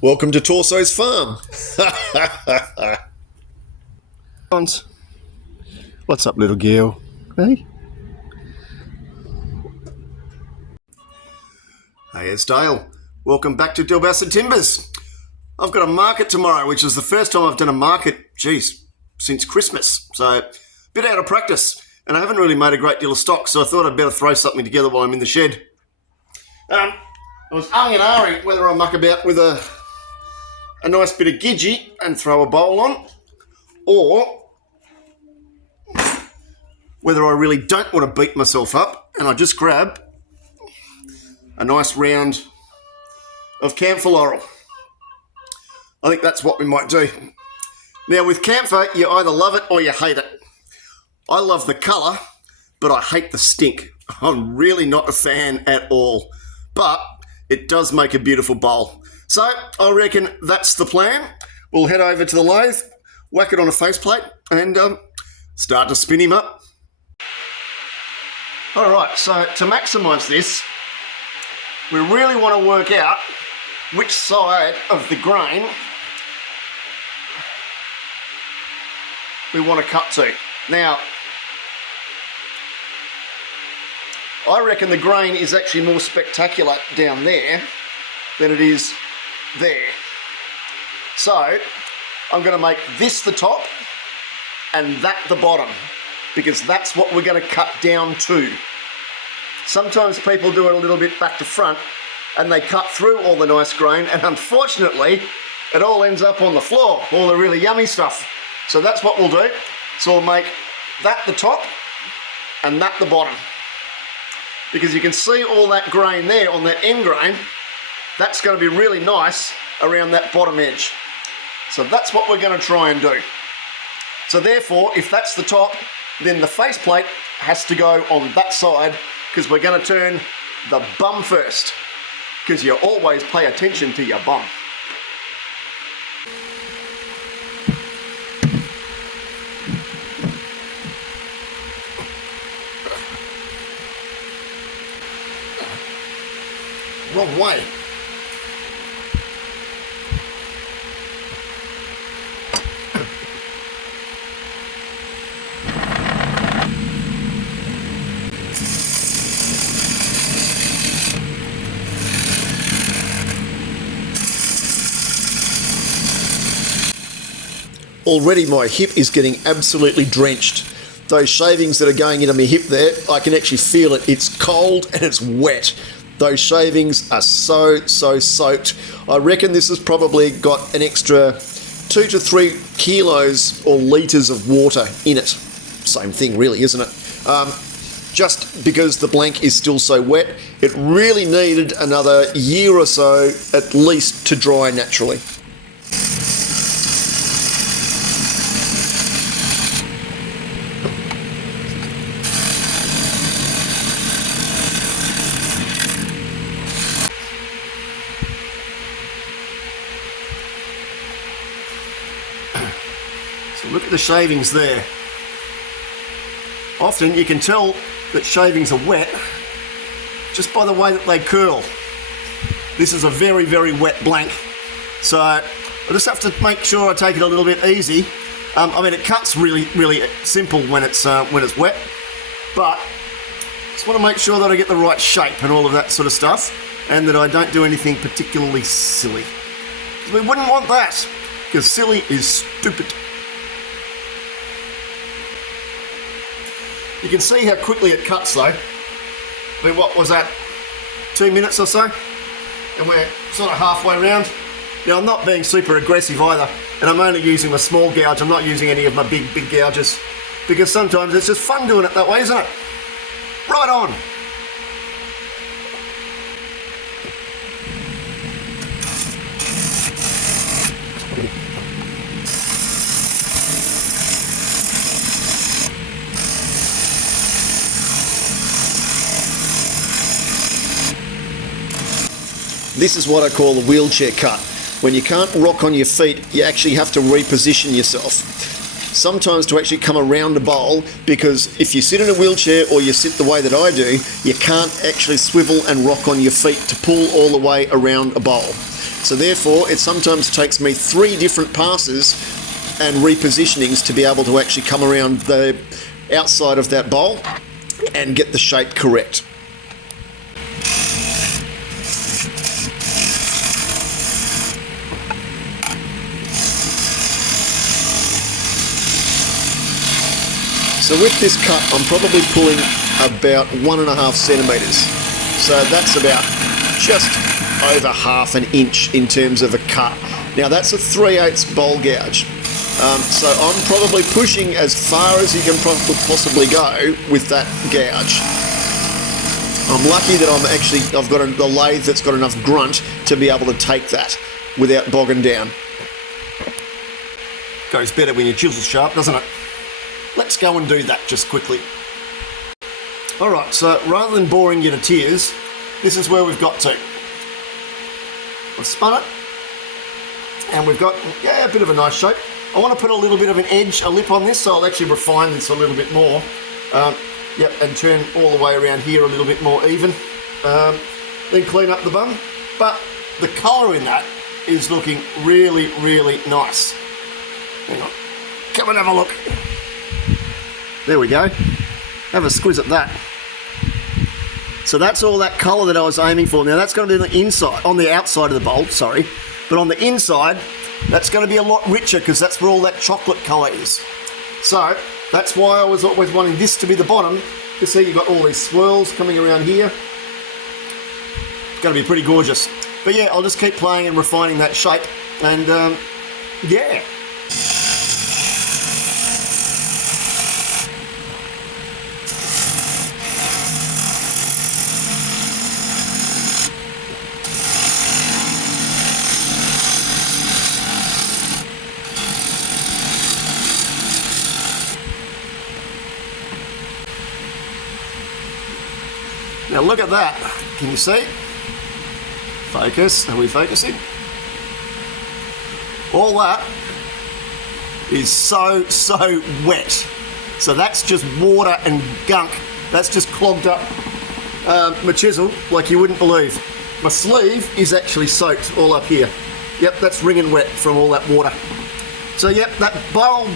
Welcome to Torso's farm. What's up, little girl? Hey? Hey, it's Dale. Welcome back to Delbasid Timbers. I've got a market tomorrow, which is the first time I've done a market, since Christmas. So, a bit out of practice. And I haven't really made a great deal of stock, so I thought I'd better throw something together while I'm in the shed. I was umming and ahhing whether I muck about with a nice bit of gidgee and throw a bowl on, or whether I really don't want to beat myself up and I just grab a nice round of Camphor Laurel. I think that's what we might do. Now with camphor, you either love it or you hate it. I love the colour, but I hate the stink. I'm really not a fan at all, but it does make a beautiful bowl. So I reckon that's the plan. We'll head over to the lathe, whack it on a faceplate, and start to spin him up. All right, so to maximise this, we really want to work out which side of the grain we want to cut to. Now, I reckon the grain is actually more spectacular down there than it is there. So I'm going to make this the top and that the bottom, because that's what we're going to cut down to. Sometimes people do it a little bit back to front and they cut through all the nice grain, and unfortunately it all ends up on the floor, all the really yummy stuff. So that's what we'll do. So we'll make that the top and that the bottom, because you can see all that grain there on that end grain. That's going to be really nice around that bottom edge. So that's what we're going to try and do. So therefore, if that's the top, then the faceplate has to go on that side, because we're going to turn the bum first, because you always pay attention to your bum. Wrong way. Already my hip is getting absolutely drenched. Those shavings that are going into my hip there, I can actually feel it. It's cold and it's wet. Those shavings are so soaked. I reckon this has probably got an extra 2 to 3 kilos or litres of water in it. Same thing really, isn't it? Just because the blank is still so wet, it really needed another year or so at least to dry naturally. So look at the shavings there. Often you can tell that shavings are wet just by the way that they curl. This is a very wet blank, so I just have to make sure I take it a little bit easy. I mean, it cuts really simple when it's wet, but just want to make sure that I get the right shape and all of that sort of stuff, and that I don't do anything particularly silly. We wouldn't want that, because silly is stupid. You can see how quickly it cuts though. I mean, what was that, 2 minutes or so? And we're sort of halfway around. Now I'm not being super aggressive either, and I'm only using a small gouge. I'm not using any of my big gouges, because sometimes it's just fun doing it that way, isn't it? Right on. This is what I call a wheelchair cut. When you can't rock on your feet, you actually have to reposition yourself. Sometimes to actually come around a bowl, because if you sit in a wheelchair or you sit the way that I do, you can't actually swivel and rock on your feet to pull all the way around a bowl. So therefore, it sometimes takes me 3 different passes and repositionings to be able to actually come around the outside of that bowl and get the shape correct. So with this cut, I'm probably pulling about 1.5 centimetres. So that's about just over half an inch in terms of a cut. Now that's a 3/8 bowl gouge. So I'm probably pushing as far as you can possibly go with that gouge. I'm lucky that I've got a lathe that's got enough grunt to be able to take that without bogging down. Goes better when your chisel's sharp, doesn't it? Let's go and do that just quickly. Alright, so rather than boring you to tears, this is where we've got to. I've spun it, and we've got, a bit of a nice shape. I want to put a little bit of an edge, a lip on this, so I'll actually refine this a little bit more. And turn all the way around here a little bit more even. Then clean up the bum. But the colour in that is looking really, really nice. Hang on. Come and have a look. There we go. Have a squiz at that. So that's all that colour that I was aiming for. Now that's going to be on the inside, on the outside of the bowl, sorry. But on the inside, that's going to be a lot richer because that's where all that chocolate colour is. So that's why I was always wanting this to be the bottom. You see you've got all these swirls coming around here. It's going to be pretty gorgeous. But yeah, I'll just keep playing and refining that shape. And yeah. Now look at that. Can you see? Focus. Are we focusing? All that is so wet. So that's just water and gunk. That's just clogged up my chisel like you wouldn't believe. My sleeve is actually soaked all up here. Yep, that's wringing wet from all that water. So yep, that bowl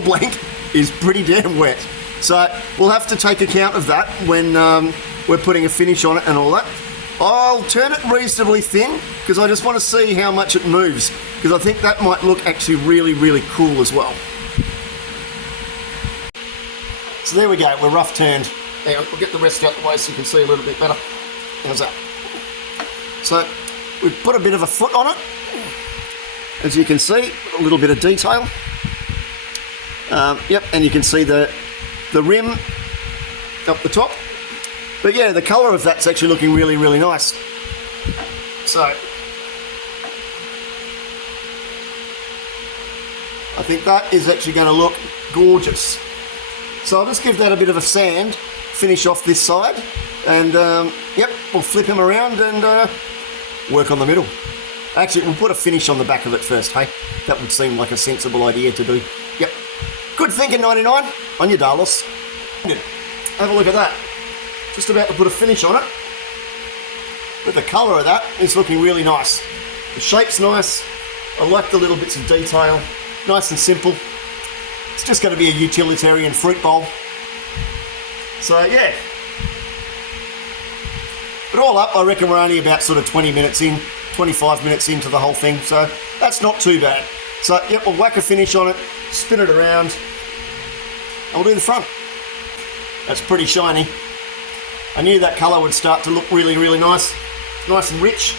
blank is pretty damn wet. So we'll have to take account of that when we're putting a finish on it and all that. I'll turn it reasonably thin because I just want to see how much it moves, because I think that might look actually really, really cool as well. So there we go, we're rough turned. Hang on, we'll get the rest out the way so you can see a little bit better. How's that? So we've put a bit of a foot on it. As you can see, a little bit of detail. Yep, and you can see the rim up the top. But yeah, the colour of that's actually looking really, really nice. So I think that is actually going to look gorgeous. So I'll just give that a bit of a sand, finish off this side, and yep, we'll flip him around and work on the middle. Actually, we'll put a finish on the back of it first, hey? That would seem like a sensible idea to do. Yep. Good thinking, 99, on your Darlos. Have a look at that. Just about to put a finish on it. But the colour of that is looking really nice. The shape's nice. I like the little bits of detail. Nice and simple. It's just going to be a utilitarian fruit bowl. So yeah. But all up, I reckon we're only about sort of 20 minutes in, 25 minutes into the whole thing. So that's not too bad. So yep, we'll whack a finish on it, spin it around, and we'll do the front. That's pretty shiny. I knew that colour would start to look really, really nice. Nice and rich.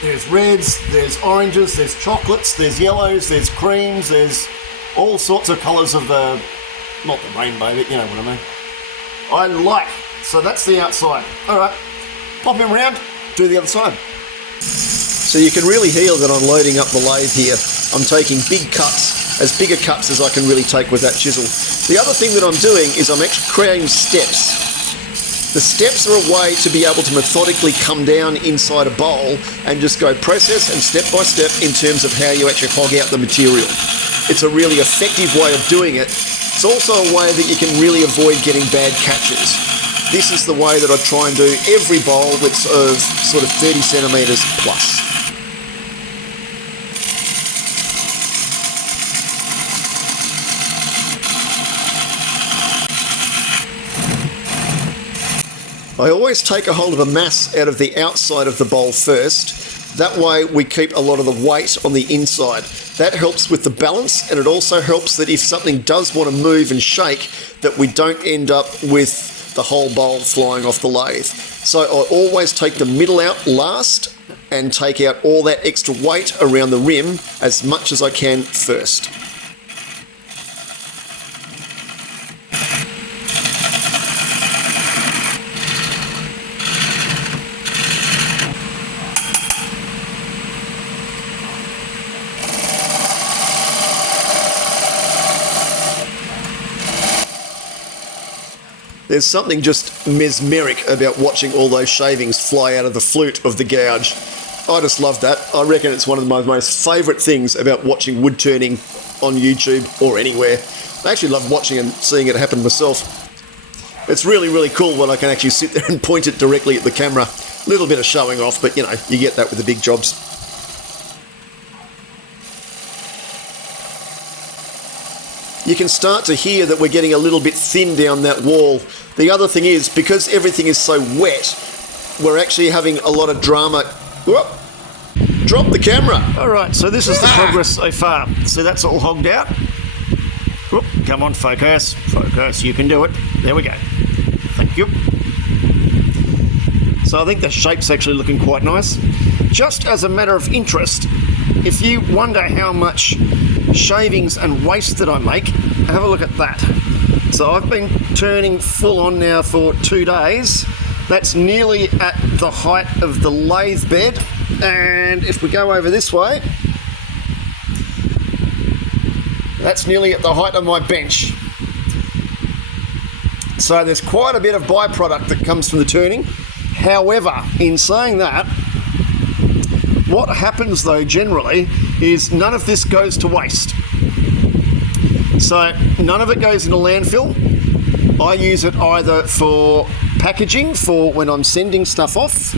There's reds, there's oranges, there's chocolates, there's yellows, there's creams, there's all sorts of colours of the, not the rainbow, but you know what I mean. I like. So that's the outside. Alright, pop him around, do the other side. So you can really hear that I'm loading up the lathe here. I'm taking big cuts, as big a cuts as I can really take with that chisel. The other thing that I'm doing is I'm actually creating steps. The steps are a way to be able to methodically come down inside a bowl and just go process and step by step in terms of how you actually hog out the material. It's a really effective way of doing it. It's also a way that you can really avoid getting bad catches. this is the way that I try and do every bowl that's of sort of 30 centimetres plus. I always take a hold of a mass out of the outside of the bowl first. That way we keep a lot of the weight on the inside. That helps with the balance, and it also helps that if something does want to move and shake, that we don't end up with the whole bowl flying off the lathe. So I always take the middle out last and take out all that extra weight around the rim as much as I can first. There's something just mesmeric about watching all those shavings fly out of the flute of the gouge. I just love that. I reckon it's one of my most favourite things about watching wood turning on YouTube or anywhere. I actually love watching and seeing it happen myself. It's really, really cool when I can actually sit there and point it directly at the camera. A little bit of showing off, but you know, you get that with the big jobs. You can start to hear that we're getting a little bit thin down that wall. The other thing is, because everything is so wet, we're actually having a lot of drama. Whoop! Drop the camera. All right, so this is the progress so far. So that's all hogged out. Whoop, come on, focus. Focus, you can do it. There we go. Thank you. So I think the shape's actually looking quite nice. Just as a matter of interest, if you wonder how much shavings and waste that I make, have a look at that. So I've been turning full on now for 2 days. That's nearly at the height of the lathe bed. And if we go over this way, that's nearly at the height of my bench. So there's quite a bit of byproduct that comes from the turning. However, in saying that, what happens though generally is none of this goes to waste. So none of it goes into landfill. I use it either for packaging for when I'm sending stuff off,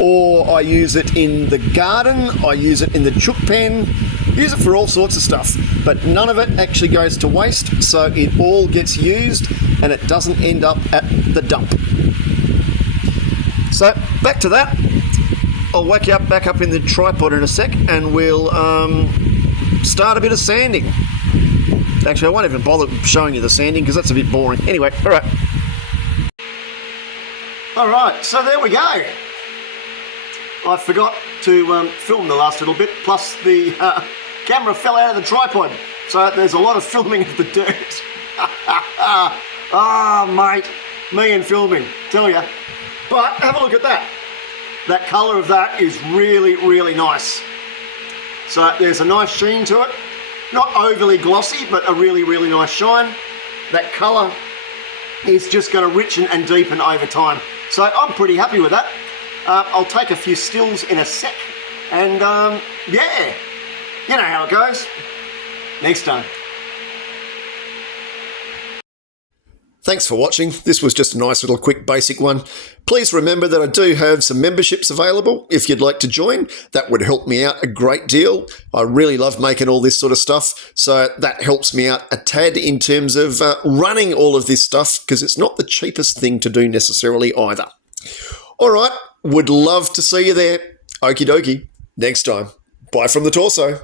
or I use it in the garden, I use it in the chook pen, use it for all sorts of stuff. But none of it actually goes to waste, so it all gets used and it doesn't end up at the dump. So back to that. I'll whack you up back up in the tripod in a sec and we'll start a bit of sanding. Actually, I won't even bother showing you the sanding because that's a bit boring. Anyway, all right. All right, so there we go. I forgot to film the last little bit, plus the camera fell out of the tripod. So there's a lot of filming of the dirt. Ah, mate, me and filming, tell ya. But have a look at that. That colour of that is really, really nice. So there's a nice sheen to it. Not overly glossy, but a really, really nice shine. That colour is just going to richen and deepen over time. So I'm pretty happy with that. I'll take a few stills in a sec. And yeah, you know how it goes. Next time. Thanks for watching. This was just a nice little quick basic one. Please remember that I do have some memberships available if you'd like to join. That would help me out a great deal. I really love making all this sort of stuff, so that helps me out a tad in terms of running all of this stuff, because it's not the cheapest thing to do necessarily either. All right, would love to see you there. Okie dokie. Next time. Bye from the torso.